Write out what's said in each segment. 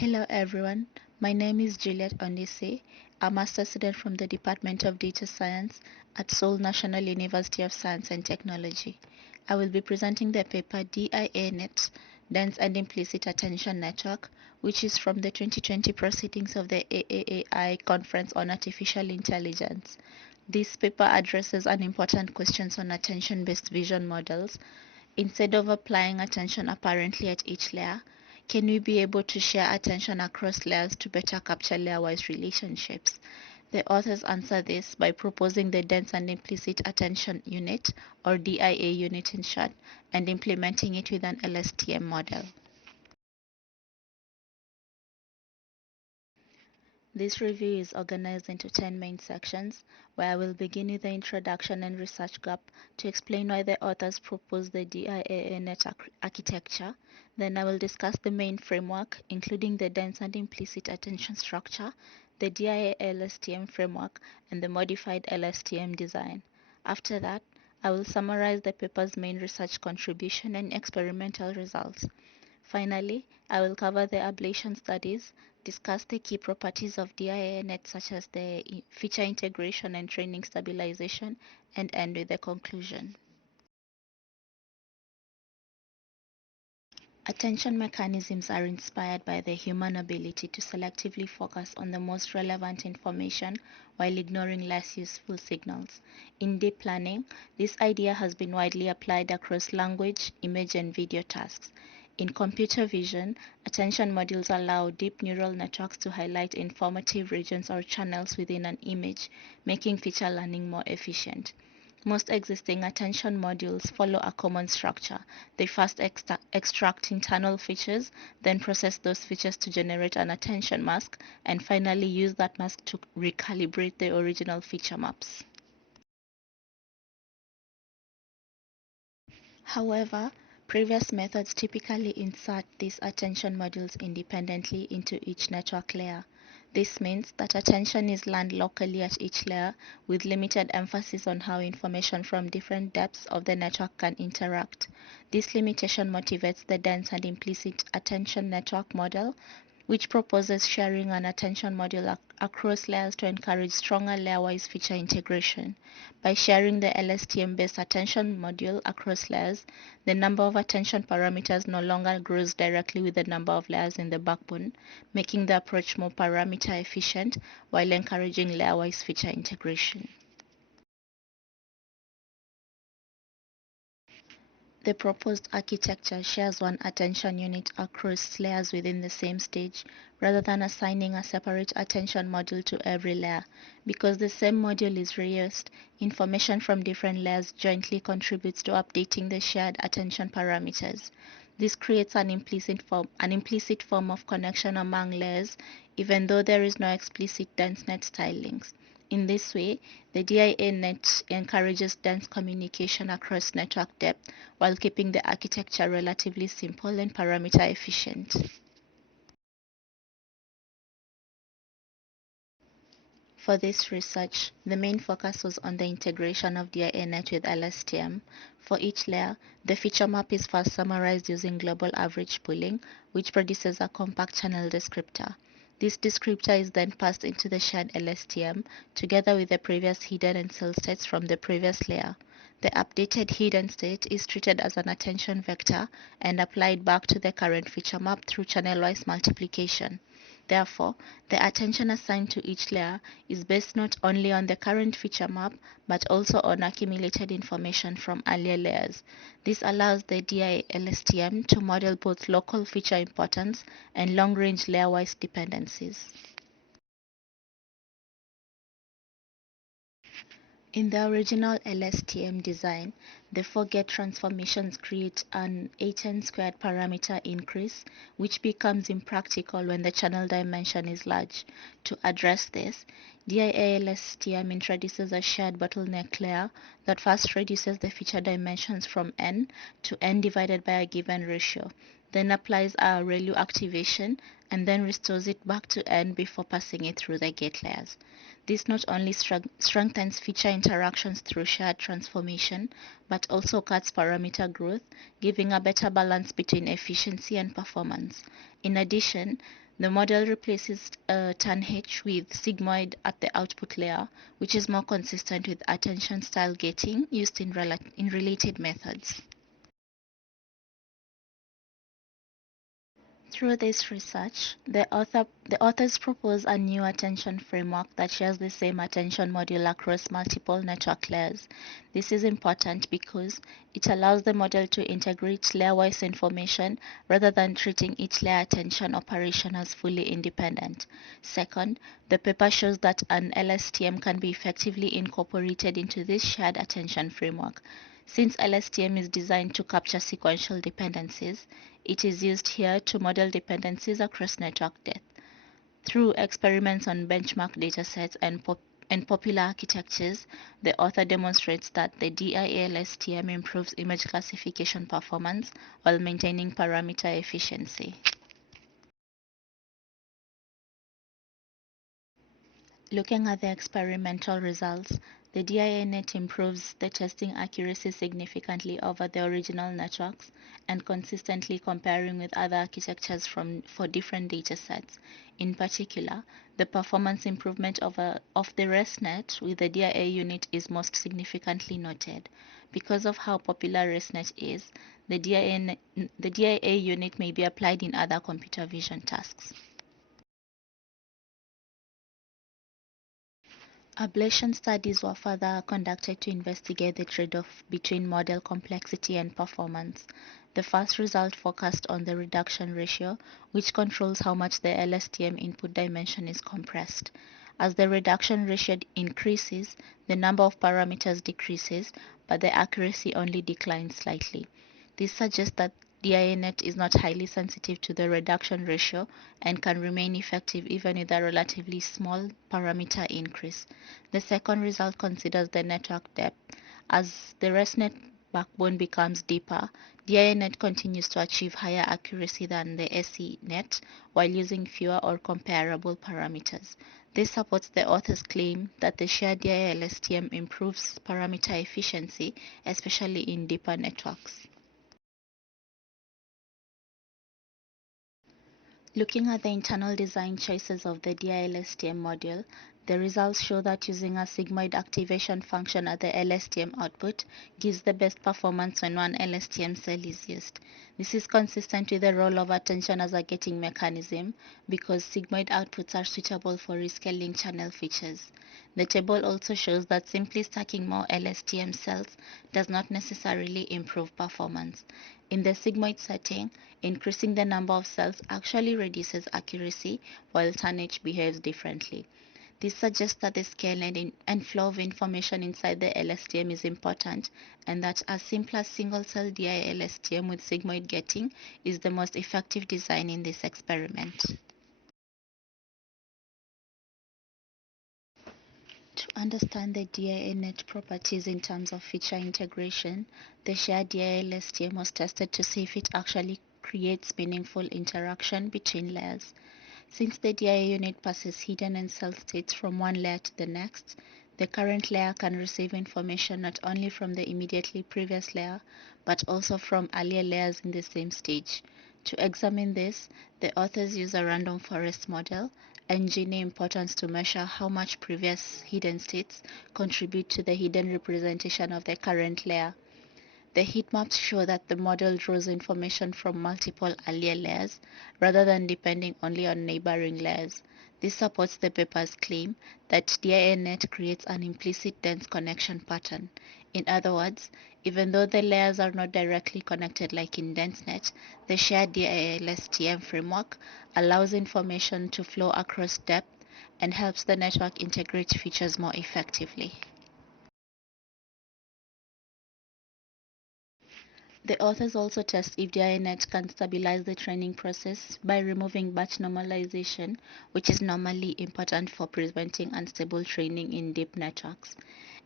Hello everyone, my name is Juliet Ondisi, a master student from the Department of Data Science at Seoul National University of Science and Technology. I will be presenting the paper DIANet, Dense-and-Implicit Attention Network, which is from the 2020 proceedings of the AAAI Conference on Artificial Intelligence. This paper addresses an important question on attention-based vision models. Instead of applying attention apparently at each layer, can we be able to share attention across layers to better capture layer-wise relationships? The authors answer this by proposing the Dense and Implicit Attention Unit, or DIA unit in short, and implementing it with an LSTM model. This review is organized into 10 main sections, where I will begin with the introduction and research gap to explain why the authors proposed the DIANet architecture. Then I will discuss the main framework, including the dense and implicit attention structure, the DIA-LSTM framework, and the modified LSTM design. After that, I will summarize the paper's main research contribution and experimental results. Finally, I will cover the ablation studies, discuss the key properties of DIANet such as the feature integration and training stabilization, and end with the conclusion. Attention mechanisms are inspired by the human ability to selectively focus on the most relevant information while ignoring less useful signals. In deep learning, this idea has been widely applied across language, image, and video tasks. In computer vision, attention modules allow deep neural networks to highlight informative regions or channels within an image, making feature learning more efficient. Most existing attention modules follow a common structure. They first extract internal features, then process those features to generate an attention mask, and finally use that mask to recalibrate the original feature maps. However, previous methods typically insert these attention modules independently into each network layer. This means that attention is learned locally at each layer, with limited emphasis on how information from different depths of the network can interact. This limitation motivates the dense and implicit attention network model, which proposes sharing an attention module across layers to encourage stronger layer-wise feature integration. By sharing the LSTM-based attention module across layers, the number of attention parameters no longer grows directly with the number of layers in the backbone, making the approach more parameter efficient while encouraging layer-wise feature integration. The proposed architecture shares one attention unit across layers within the same stage, rather than assigning a separate attention module to every layer. Because the same module is reused, information from different layers jointly contributes to updating the shared attention parameters. This creates an implicit form of connection among layers, even though there is no explicit DenseNet style links. In this way, the DIANet encourages dense communication across network depth while keeping the architecture relatively simple and parameter efficient. For this research, the main focus was on the integration of DIANet with LSTM. For each layer, the feature map is first summarized using global average pooling, which produces a compact channel descriptor. This descriptor is then passed into the shared LSTM together with the previous hidden and cell states from the previous layer. The updated hidden state is treated as an attention vector and applied back to the current feature map through channel-wise multiplication. Therefore, the attention assigned to each layer is based not only on the current feature map, but also on accumulated information from earlier layers. This allows the DIA-LSTM to model both local feature importance and long-range layer-wise dependencies. In the original LSTM design, the 4 gate transformations create an 8n squared parameter increase, which becomes impractical when the channel dimension is large. To address this, DIA-LSTM introduces a shared bottleneck layer that first reduces the feature dimensions from n to n divided by a given ratio, then applies a ReLU activation, and then restores it back to n before passing it through the gate layers. This not only strengthens feature interactions through shared transformation, but also cuts parameter growth, giving a better balance between efficiency and performance. In addition, The model replaces TANH with sigmoid at the output layer, which is more consistent with attention style gating used in related methods. Through this research, the authors propose a new attention framework that shares the same attention module across multiple network layers. This is important because it allows the model to integrate layer-wise information rather than treating each layer attention operation as fully independent. Second, the paper shows that an LSTM can be effectively incorporated into this shared attention framework. Since LSTM is designed to capture sequential dependencies, it is used here to model dependencies across network depth. Through experiments on benchmark datasets and popular architectures, the author demonstrates that the DIA-LSTM improves image classification performance while maintaining parameter efficiency. Looking at the experimental results, the DIANet improves the testing accuracy significantly over the original networks and consistently comparing with other architectures for different datasets. In particular, the performance improvement of the ResNet with the DIA unit is most significantly noted. Because of how popular ResNet is, the DIA unit may be applied in other computer vision tasks. Ablation studies were further conducted to investigate the trade-off between model complexity and performance. The first result focused on the reduction ratio, which controls how much the LSTM input dimension is compressed. As the reduction ratio increases, the number of parameters decreases, but the accuracy only declines slightly. This suggests that DIANet is not highly sensitive to the reduction ratio and can remain effective even with a relatively small parameter increase. The second result considers the network depth. As the ResNet backbone becomes deeper, DIANet continues to achieve higher accuracy than the SENet while using fewer or comparable parameters. This supports the author's claim that the shared DIA-LSTM improves parameter efficiency, especially in deeper networks. Looking at the internal design choices of the DIA-LSTM module, the results show that using a sigmoid activation function at the LSTM output gives the best performance when one LSTM cell is used. This is consistent with the role of attention as a gating mechanism because sigmoid outputs are suitable for rescaling channel features. The table also shows that simply stacking more LSTM cells does not necessarily improve performance. In the sigmoid setting, increasing the number of cells actually reduces accuracy, while TANH behaves differently. This suggests that the scale and flow of information inside the LSTM is important, and that a simple single-cell DIA-LSTM with sigmoid gating is the most effective design in this experiment. To understand the DIANet properties in terms of feature integration, the shared DIA-LSTM was tested to see if it actually creates meaningful interaction between layers. Since the DIA unit passes hidden and cell states from one layer to the next, the current layer can receive information not only from the immediately previous layer, but also from earlier layers in the same stage. To examine this, the authors use a random forest model and GNA importance to measure how much previous hidden states contribute to the hidden representation of the current layer. The heat maps show that the model draws information from multiple earlier layers rather than depending only on neighboring layers. This supports the paper's claim that DIANet creates an implicit dense connection pattern. In other words, even though the layers are not directly connected like in DenseNet, the shared DIA-LSTM framework allows information to flow across depth and helps the network integrate features more effectively. The authors also test if DIANet can stabilize the training process by removing batch normalization, which is normally important for preventing unstable training in deep networks.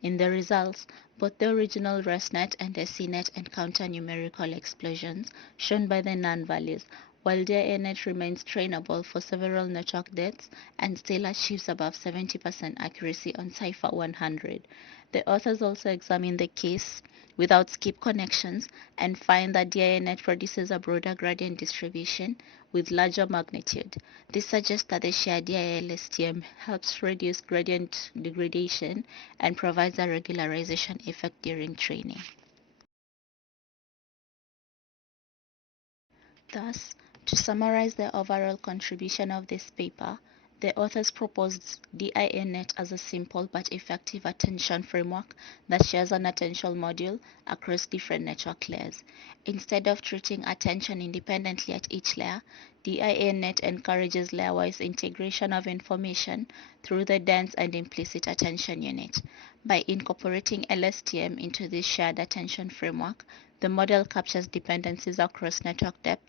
In the results, both the original ResNet and SENet encounter numerical explosions shown by the NaN values, while DIANet remains trainable for several network depths and still achieves above 70% accuracy on Cipher 100. The authors also examine the case without skip connections and find that DIANet produces a broader gradient distribution with larger magnitude. This suggests that the shared DIA-LSTM helps reduce gradient degradation and provides a regularization effect during training. Thus, to summarize the overall contribution of this paper, the authors proposed DIANet as a simple but effective attention framework that shares an attention module across different network layers. Instead of treating attention independently at each layer, DIANet encourages layer-wise integration of information through the dense and implicit attention unit. By incorporating LSTM into this shared attention framework, the model captures dependencies across network depth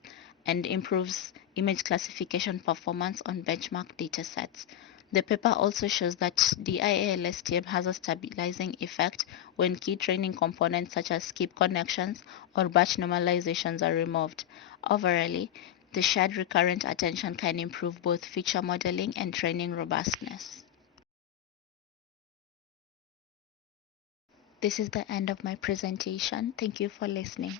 and improves image classification performance on benchmark datasets. The paper also shows that DIA-LSTM has a stabilizing effect when key training components such as skip connections or batch normalizations are removed. Overall, the shared recurrent attention can improve both feature modeling and training robustness. This is the end of my presentation. Thank you for listening.